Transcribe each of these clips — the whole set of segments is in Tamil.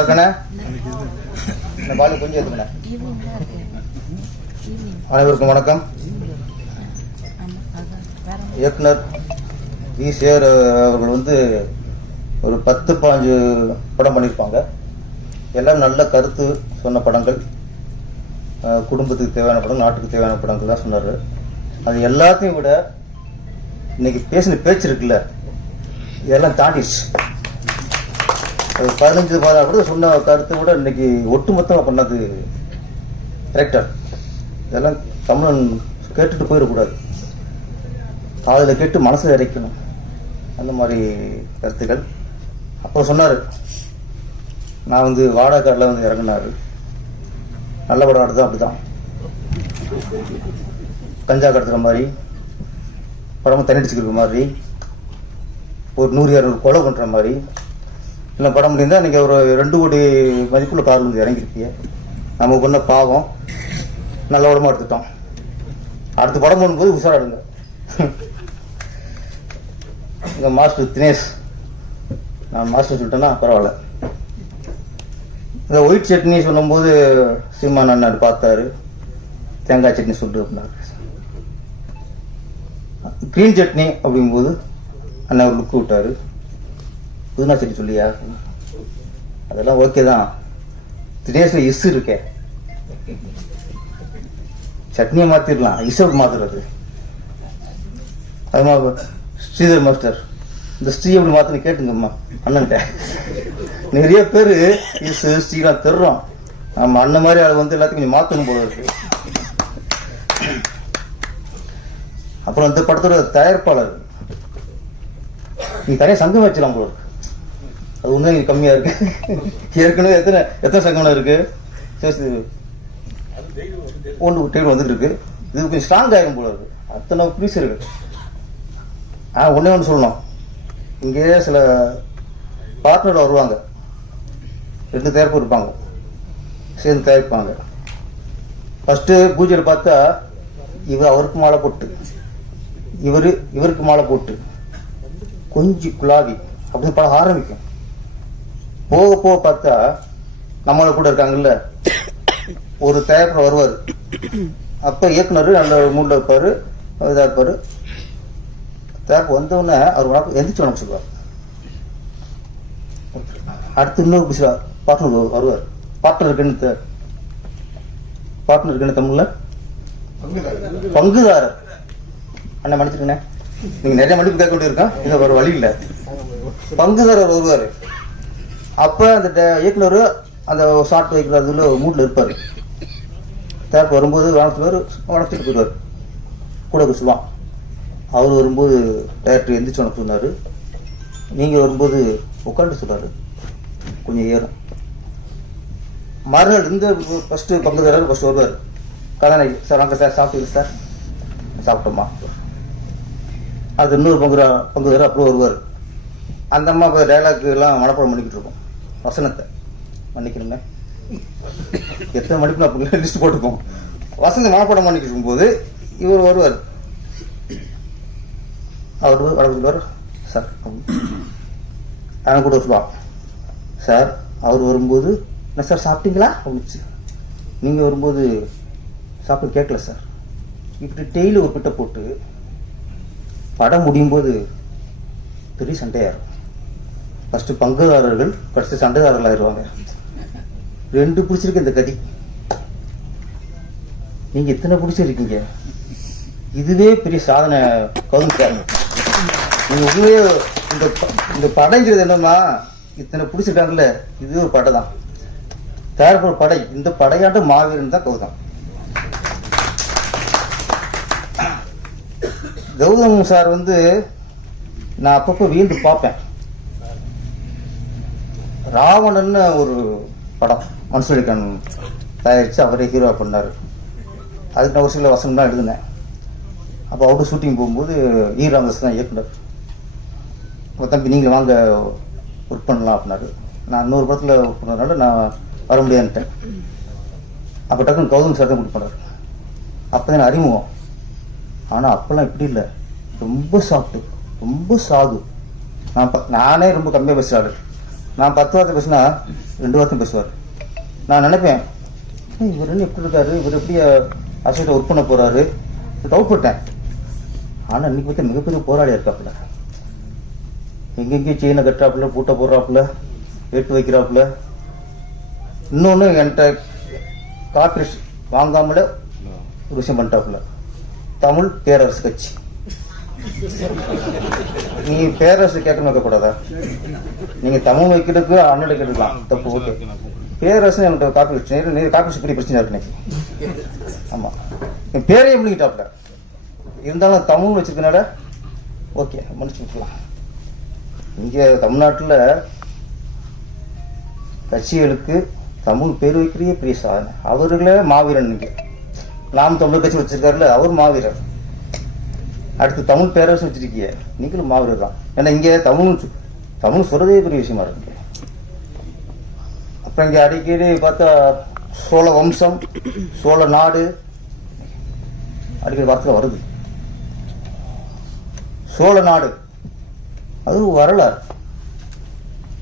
இருக்கானே இந்த பாலு கொஞ்சம் எடுத்துக்கண்ணே. அனைவருக்கும் வணக்கம். இயக்குனர் வி. சேர் அவர்கள் ஒரு 10-15 படம் பண்ணியிருப்பாங்க. எல்லாம் நல்ல கருத்து சொன்ன படங்கள், குடும்பத்துக்கு தேவையான படம், நாட்டுக்கு தேவையான படங்கள் தான் சொன்னார். அது எல்லாத்தையும் விட இன்னைக்கு பேசின பேச்சு இருக்குல்ல, இதெல்லாம் தாண்டிடுச்சு. 15 கூட சொன்ன கருத்தை விட இன்னைக்கு ஒட்டுமொத்தமாக பண்ணது டிரெக்டர். இதெல்லாம் தமிழன் கேட்டுட்டு போயிடக்கூடாது, காதில் கேட்டு மனசில் இறைக்கணும். அந்த மாதிரி கருத்துக்கள். அப்போ சொன்னார், நான் வாடகைக்காரில் இறங்கினார். நல்ல படம் எடுத்தா அப்படிதான், கஞ்சா கடத்துற மாதிரி, படமும் தண்ணடிச்சுக்கிற மாதிரி, ஒரு 100-200 கொலை பண்ணுற மாதிரி. இல்லை படம் முடிந்தால் நீங்கள் ஒரு 2 கோடி மதிப்புள்ள காரில் இறங்கியிருப்பீங்க. நம்ம பண்ண பாவம் நல்ல உடம்பு எடுத்துட்டோம். அடுத்த படம் போகும்போது உஷாராடுங்க. இங்கே மாஸ்டர் தினேஷ், நான் மாஸ்டர் சொல்லிட்டேன்னா பரவாயில்ல. இந்த ஒயிட் சட்னி சொல்லும்போது சீமான் அண்ணாடு பார்த்தாரு, தேங்காய் சட்னி சொல்லிட்டு அப்படின்னாரு. கிரீன் சட்னி அப்படிங்கும்போது அண்ணா ஒரு லுக்கு விட்டாரு, புதினா சட்னி சொல்லியா, அதெல்லாம் ஓகே தான். தினேஷ்ல இசு இருக்கே, சட்னியை மாத்திரலாம், இசை மாத்துறது. அது மாதிரி ஸ்ரீதர் மாஸ்டர், இந்த ஸ்ரீ எப்படி மாத்திரம் கேட்டுங்கம்மா அண்ணன்ட்ட. நிறைய பேர் இசு ஸ்ரீலாம் தர்றோம். நம்ம அண்ணன் மாதிரி அது எல்லாத்தையும் கொஞ்சம் மாத்தணும் போல இருக்கு. அப்புறம் இந்த படத்தோட தயாரிப்பாளர், நீ தனியாக சங்கம் வச்சலாம் போல இருக்கு. அது ஒன்றும் கம்மியா இருக்கு. ஏற்கனவே எத்தனை சங்கம் இருக்கு, ஒன்று வந்துட்டு இருக்கு. இது கொஞ்சம் ஸ்ட்ராங் ஆயிரும் போல இருக்கு. அத்தனை ப்ரீசர்கள். ஒன்று சொல்லணும், இங்கே சில பார்ட்னர் வருவாங்க, 2 தயாரிப்பு இருப்பாங்க, சேர்ந்து தயாரிப்பாங்க. ஃபர்ஸ்ட் பூஜையில் பார்த்தா இவர் அவருக்கு மாலை போட்டு, இவருக்கு மாலை போட்டு, கொஞ்சம் குலாவி அப்படின்னு படம் ஆரம்பிக்கும். போக போக பார்த்தா நம்மள கூட இருக்காங்கல்ல, ஒரு தயாரிப்பு வருவார். அப்ப இயக்குனர் நல்ல மூடில் இருப்பாரு, இதாக இருப்பாரு. தயாரிப்பு வந்தவுடனே அவர் எந்திரிச்சு வணக்கம் சொல்லுவார். அடுத்து இன்னொரு பார்ட்னர் வருவார். பார்ட்னர் இருக்குன்னு தமிழ்ல பங்குதாரர். அண்ணன் மன்னிச்சிருக்கேன், நீங்க நிறைய மன்னிப்பு கேட்க வேண்டியிருக்கா, இது ஒரு வழி இல்லை. பங்குதாரர் வருவார். அப்ப அந்த இயக்குனர் அந்த ஷார்ட் வைக்கிற அதுல மூட்ல இருப்பாரு. தயாரிப்பு வரும்போது வணக்கத்துக்கு போயிடுவார், கூட சொல்லுவான். அவர் வரும்போது டைரக்டர் எந்திரிச்சு வணக்கம் சொன்னாரு, நீங்க வரும்போது உட்காந்து சொன்னாரு, கொஞ்சம் ஏறும். மறுநாள் இந்த ஃபர்ஸ்ட் பங்குதாரர் ஃபர்ஸ்ட் வருவார். கதாநாயகி, சார் வாங்க சார், சாப்பிட்டீங்க சார், சாப்பிட்டோமா. அது இன்னொரு பங்குதாரர் அப்புறம் வருவார். அந்த அம்மா இப்போ டைலாக் எல்லாம் மனப்பாடம் பண்ணிக்கிட்டு இருக்கோம், வசனத்தை மன்னிக்கணுங்க, எத்தனை மணிக்கு அப்படி லிஸ்ட் போட்டுக்கோம். வசந்த மனப்பாடம் பண்ணிக்கிட்டு இருக்கும்போது இவர் வருவார். அவர் சொல்லுவார், சார் அவன் கூட சொல்லுவான், சார் அவர் வரும்போது என்ன சார் சாப்பிட்டீங்களா அப்படிச்சு, நீங்க வரும்போது சாப்பிட கேட்கல சார். இப்படி டெய்லி ஒரு பிட்டை போட்டு படம் முடியும் போது பெரிய சண்டையாரு. ஃபர்ஸ்ட் பங்குதாரர்கள் கடைசி சண்டைதாரர்கள் ஆயிடுவாங்க. 2 பிடிச்சிருக்கு இந்த கதி, நீங்க எத்தனை பிடிச்சிருக்கீங்க, இதுவே பெரிய சாதனை. கவுன்சார், நீங்க உண்மையே இந்த படைங்கிறது என்னன்னா, இத்தனை பிடிச்சிருக்காங்கல்ல, இது ஒரு படை தான். தயாரிப்பு படை, இந்த படையாண்டு மாவீரன் தான் கௌதம். கௌதம் சார் நான் அப்பப்போ வீண்டு பார்ப்பேன். ராவணன் ஒரு படம் மன்சூரிகன் தயாரிச்சு அவரே ஹீரோ பண்ணாரு. அதுக்கு நான் ஒரு சில வசனம் தான் எழுதினேன். அப்போ அவுட்டு ஷூட்டிங் போகும்போது ஈராமஸ் தான் இயக்குனர். தம்பி நீங்கள் வாங்க ஒர்க் பண்ணலாம் அப்படின்னாரு. நான் இன்னொரு படத்தில் ஒர்க் பண்ணதுனால நான் வர முடியாதுன்ட்டேன். அப்போ டக்குன்னு கௌதம் சார் தான் கூட்டு பண்ணார். அப்போ தான் அறிமுகம். ஆனால் அப்போல்லாம் இப்படி இல்லை, ரொம்ப சாஃப்ட்டு, ரொம்ப சாது. நானே ரொம்ப கம்மியாக பேசுகிறாரு. நான் 10 வார்த்தை பேசினா 2 வார்த்தை பேசுவார். நான் நினைப்பேன், இவர் என்ன எப்படி இருக்காரு, இவர் எப்படி அரசியல் ஒர்க் பண்ண போறாரு, டவுட் பட்டேன். ஆனால் இன்னைக்கு பார்த்தா மிகப்பெரிய போராளியா இருக்காப்புல. எங்கெங்கேயும் செயினை கட்டுறாப்புல, பூட்டை போடுறாப்புல, எட்டு வைக்கிறாப்புல. இன்னொன்று என்கிட்ட காப்பீஸ் வாங்காமல ஒரு விஷயம் பண்ணிட்டாப்புல. தமிழ் பேரரசு கட்சி. நீ பேரரசு கேட்கணும் வைக்கக்கூடாதா? நீங்க தமிழ் வைக்கிறதுக்கு அண்ணன் வைக்கிறதுலாம் தப்பு. ஓகே, பேரரசு எனக்கு காப்பி வச்சு காப்பீஸ் பெரிய பிரச்சனை இருக்கு இன்னைக்கு. ஆமா, என் பேரையே முடிக்கிட்டாப்புல. இருந்தாலும் தமிழ் வச்சிருக்கனால ஓகே மன்னிச்சு விட்டுலாம். இங்கே தமிழ்நாட்டில் கட்சிகளுக்கு தமிழ் பேர் வைக்கிறதே பெரிய சாதனை. அவர்களே மாவீரன். இங்கே நாம் தமிழ் கட்சி வச்சிருக்காருல, அவர் மாவீரர். அடுத்து தமிழ் பேரரசு வச்சிருக்கீங்க, நீங்களும் மாவீரர் தான். ஏன்னா இங்கே தமிழ் சொல்றதே பெரிய விஷயமா இருக்கு. அப்புறம் இங்கே அடிக்கடி பார்த்தா சோழ வம்சம், சோழ நாடு அடிக்கடி வார்த்தை வருது. சோழ நாடு அது வரலாறு,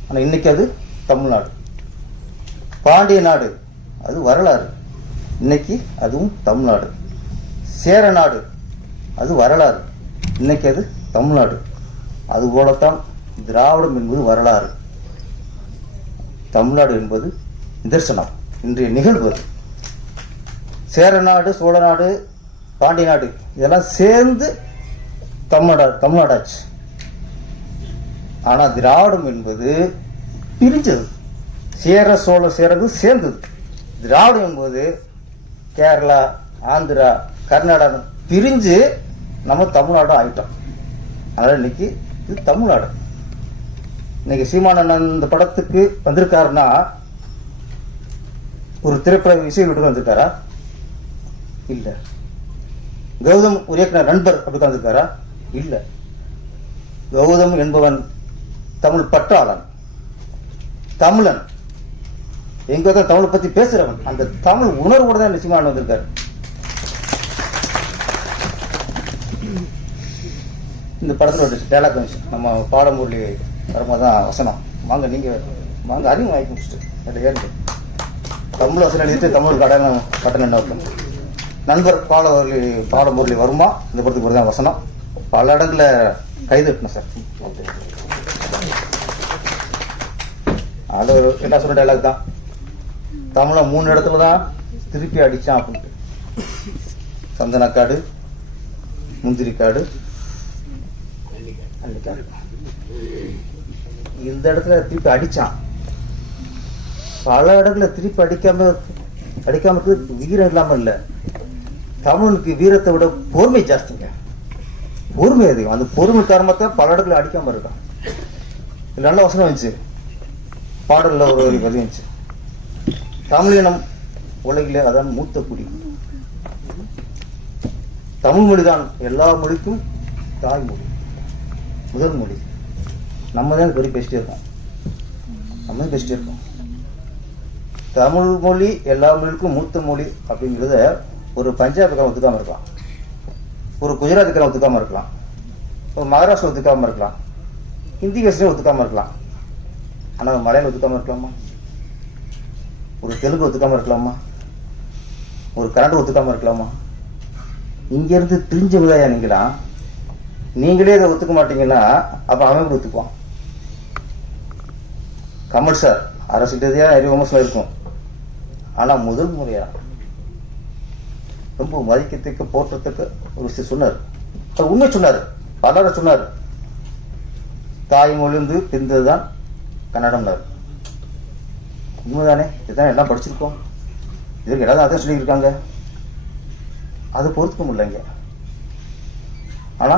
ஆனால் இன்னைக்கு அது தமிழ்நாடு. பாண்டிய நாடு அது வரலாறு, இன்னைக்கு அதுவும் தமிழ்நாடு. சேர நாடு அது வரலாறு, இன்னைக்கு அது தமிழ்நாடு. அதுபோலத்தான் திராவிடம் என்பது வரலாறு, தமிழ்நாடு என்பது நிதர்சனம், இன்றைய நிகழ்வு. சேர நாடு, சோழ நாடு, பாண்டிய நாடு இதெல்லாம் சேர்ந்து தமிழ்நாடாச்சு. ஆனா திராவிடம் என்பது பிரிஞ்சது. சேர சோழ சேரது சேர்ந்தது. திராவிடம் என்பது கேரளா, ஆந்திரா, கர்நாடகா பிரிஞ்சு நம்ம தமிழ்நாடு ஆயிட்டோம். அதனால இன்னைக்கு இது தமிழ்நாடு. இன்னைக்கு சீமானன் இந்த படத்துக்கு வந்திருக்காருன்னா ஒரு திரைப்பட இசை விட்டு வந்திருக்காரா? இல்ல. கௌதம் ஒரு இயக்குனர் நண்பர் அப்படி வந்திருக்காரா? இல்ல. கௌதம் என்பவன் தமிழ் பற்றாளன், தமிழன், எங்கதான் தமிழை பத்தி பேசுறவன். அந்த தமிழ் உணர்வோடு தான் நிச்சயமான வந்திருக்காரு. இந்த படத்துல ஒரு டேலாக் நம்ம பாடமொழி வரும்போதுதான் வசனம், வாங்க நீங்க வாங்க அதிகம் வாங்கி முடிச்சுட்டு ஏன்னு தமிழ் வசனம் எழுதிட்டு தமிழ் கட்டணம் என்ன நண்பர் பாடமுரளி வருமா இந்த படத்துக்கு ஒரு தான் வசனம். பல இடங்கள்ல கைதட்டணும் சார். அது என்ன சொல்ற டைலாக் தான், தமிழை 3 இடத்துல தான் திருப்பி அடிச்சான் அப்படின்ட்டு. சந்தனக்காடு, முந்திரிக்காடு, அள்ளிக்காடு. இந்த இடத்துல திருப்பி அடிச்சான். பல இடத்துல திருப்பி அடிக்காம வீரம் இல்லாம இல்ல, தமிழுக்கு வீரத்தை விட பொறுமை ஜாஸ்திங்க, பொறுமை அதிகம். அந்த பொறுமை காரணத்தை பல இடத்துல அடிக்காம இருக்கான். இது நல்ல வசனம் வந்துச்சு, பாடல்ல ஒரு பதிவு வந்துச்சு. தமிழினம் உலகிலே அதான் மூத்த குடி, தமிழ் மொழிதான் எல்லா மொழிக்கும் தாய்மொழி, முதல் மொழி. நம்ம தான் பெரிய பேசிட்டே இருக்கோம். தமிழ் மொழி எல்லா மொழிக்கும் மூத்த மொழி அப்படிங்கிறத ஒரு பஞ்சாப்காரன் ஒத்துக்காம இருக்கலாம், ஒரு குஜராத்துக்காரன் ஒத்துக்காம இருக்கலாம், ஒரு மகாராஷ்டிரா ஒத்துக்காம இருக்கலாம், ஹிந்தி பேசுறேன் ஒத்துக்காம இருக்கலாம். ஆனால் மலையாளம் ஒத்துக்காம இருக்கலாமா? ஒரு தெலுங்கு ஒத்துக்காம இருக்கலாமா? ஒரு கன்னடம் ஒத்துக்காம இருக்கலாமா? இங்கிருந்து பிரிஞ்சவங்கதான் நீங்களா? நீங்களே இதை ஒத்துக்க மாட்டீங்கன்னா அப்ப அவன் ஒத்துக்குவான். கமல் சார் அரசியல் ரீதியாக நிறைய விமர்சனம் இருக்கும். ஆனா முதல் முறையா ரொம்ப மதிக்கத்துக்கு போற்றத்துக்கு ஒரு விஷயம் சொன்னார். உண்மை சொன்னார், பலரை சொன்னார். தாய்மொழிந்து பிரிந்ததுதான் கன்னடம்னார். உண்மைதானே? இதுதான் எல்லாம் படிச்சிருக்கோம், இதற்கு எல்லாம் அதான் சொல்லியிருக்காங்க. அதை பொறுத்துக்க முடியலங்க. ஆனா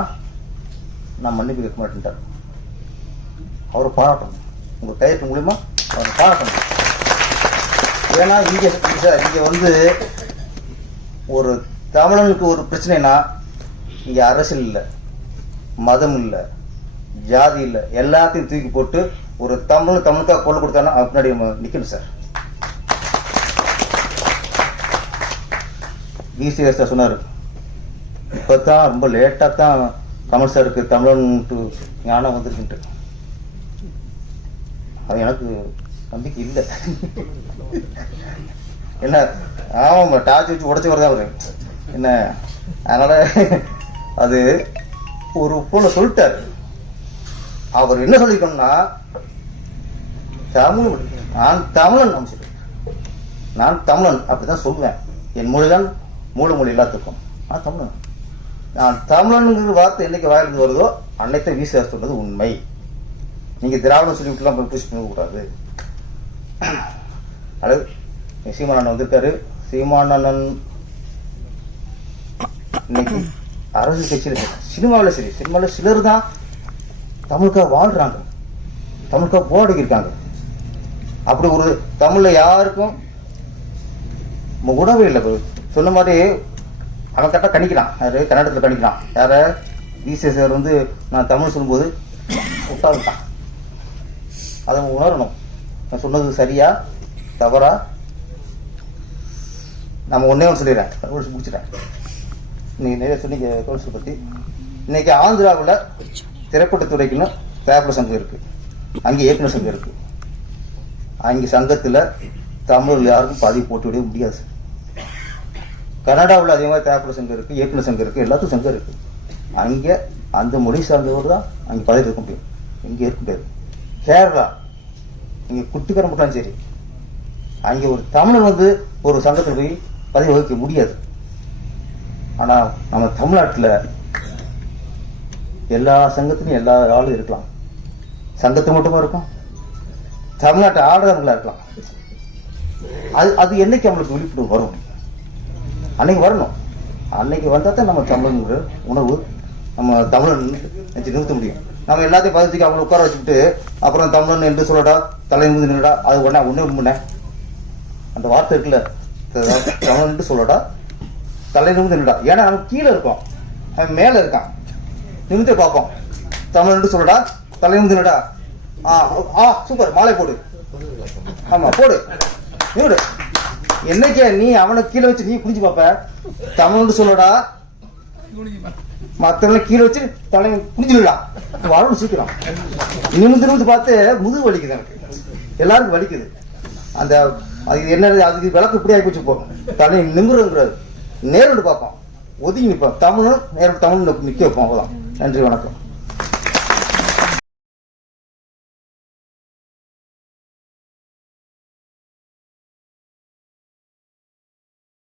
நான் மன்னிப்பு கேட்க மாட்டேன்ட்டார். அவரை பாராட்டணும், உங்க கையெழுத்து மூலியமா அவரை பாராட்டணும். ஏன்னா இங்க வந்து ஒரு தமிழனுக்கு ஒரு பிரச்சனைனா இங்க அரசியல் இல்லை, மதம் இல்லை, ஜாதி இல்லை, எல்லாத்தையும் தூக்கி போட்டு ஒரு தமிழுக்காக கொண்டு கொடுத்தானா பின்னாடி நிக்கணும் சார். பிசி சார் சொன்னார், இப்பதான் ரொம்ப லேட்டா தான் கமல் சாருக்கு தமிழன் ஞானம் வந்திருக்குன்ட்டு. அது எனக்கு நம்பிக்கை இல்லை. என்ன ஆமாம், டார்ச் வச்சு உடச்சி வரதான் அவரு என்ன. அதனால அது ஒரு போல சொல்லிட்டார். அவர் என்ன சொல்லிக்கணும்னா, தமிழ் நான் தமிழன் நான் தமிழன் அப்படிதான் சொல்லுவேன். என் மொழிதான் மூலமொழி எல்லாத்துக்கும். நான் தமிழன். நான் தமிழனுங்கிற வார்த்தை என்னைக்கு வாயிலிருந்து வருதோ அன்னைக்கு வீச சொல்றது உண்மை. நீங்க திராவிடம் சொல்லிவிட்டுலாம் போய் புஷ் பண்ணக்கூடாது. அதாவது சீமானண்ணன் வந்திருக்காரு. சீமானண்ணன் இன்னைக்கு அரசியல் கட்சியில், சினிமாவில் சரி, சினிமாவில் சிலர் தான் தமிழுக்காக வாழ்றாங்க, தமிழுக்காக போராடி இருக்காங்க. அப்படி ஒரு தமிழ்ல யாருக்கும் உணவே இல்லை. சொன்ன மாதிரி அவன் கரெக்டாக கணிக்கிறான். யாரு கன்னடத்தில் கணிக்கிறான். யார சார் வந்து நான் தமிழ் சொல்லும்போது உட்காந்துட்டான். அதை உணரணும். நான் சொன்னது சரியா தவறா. நம்ம ஒன்னே ஒன்று சொல்லிடுறேன், கவுன்சில் முடிச்சிட்டேன். நீங்கள் நிறைய சொன்னீங்க கவுன்சில் பற்றி. இன்னைக்கு ஆந்திராவில் திரைப்படத்துறைக்குன்னு தயாரிப்பு சங்கம் இருக்கு, அங்கே இயக்குனர் சங்கம் இருக்கு. அங்கே சங்கத்தில் தமிழ் யாருக்கும் பதிவு போட்டு விட முடியாது. கனடாவில் அதே மாதிரி தயாரிப்பு சங்கம் இருக்கு, இயக்குனர் சங்கம் இருக்கு, எல்லாத்துக்கும் சங்கம் இருக்கு. அங்கே அந்த மொழி சார்ந்தவர் தான் அங்கே பதவி இருக்க முடியும், இங்கே இருக்க முடியாது. கேரளா இங்கே குட்டிக்கரம் போட்டாலும் சரி, அங்கே ஒரு தமிழன் வந்து ஒரு சங்கத்தில் போய் பதவி வகிக்க முடியாது. ஆனால் நம்ம தமிழ்நாட்டில் எல்லா சங்கத்திலும் எல்லா ஆளும் இருக்கலாம். சங்கத்து மட்டுமா இருக்கும், தமிழ்நாட்டை ஆடுறவங்களா இருக்கலாம். அது என்னைக்கு நம்மளுக்கு விழிப்புணர்வு வரும்? அன்னைக்கு வரணும். அன்னைக்கு வந்தால் தான் நம்ம தமிழ்ங்கிற உணர்வு நம்ம தமிழன் நிறுத்த முடியும். நம்ம எல்லாத்தையும் பதவிக்கு அவங்களை உட்கார வச்சுக்கிட்டு அப்புறம் தமிழன் என்று சொல்லடா, தலை நிமிந்து நின்றுடா, அது ஒன்றே உண்மை. அந்த வார்த்தை இருக்குல்ல, தமிழன் சொல்லடா, தலை நிமிந்து நின்றுடா. ஏன்னா நம்ம கீழே இருக்கோம், அவன் மேலே இருக்கான். நிமிந்து பார்ப்போம். தமிழன் சொல்லடா, தலை நிமிந்து நின்றுடா. சூப்பர், மாலை போடு. ஆமா போடு, நீடு. என்னைக்கே நீ அவனை கீழே வச்சு நீ குடிச்சு பார்ப்ப. தமிழ் சொல்லடா, மற்றவங்களை கீழே வச்சு தலை குடிச்சுடலாம். வரணும் சீக்கிரம். நிமிந்து பார்த்து முதுகு வலிக்குது, எனக்கு எல்லாருக்கும் வலிக்குது. அந்த அது என்ன, அதுக்கு விளக்கு இப்படி ஆகி போச்சு. போ தலை நிமிருங்கிறது நேரோடு பார்ப்போம், ஒதுங்கி நிற்போம். தமிழும் நேரோடு தமிழ் நிற்க வைப்போம். அவ்வளோதான். நன்றி, வணக்கம்.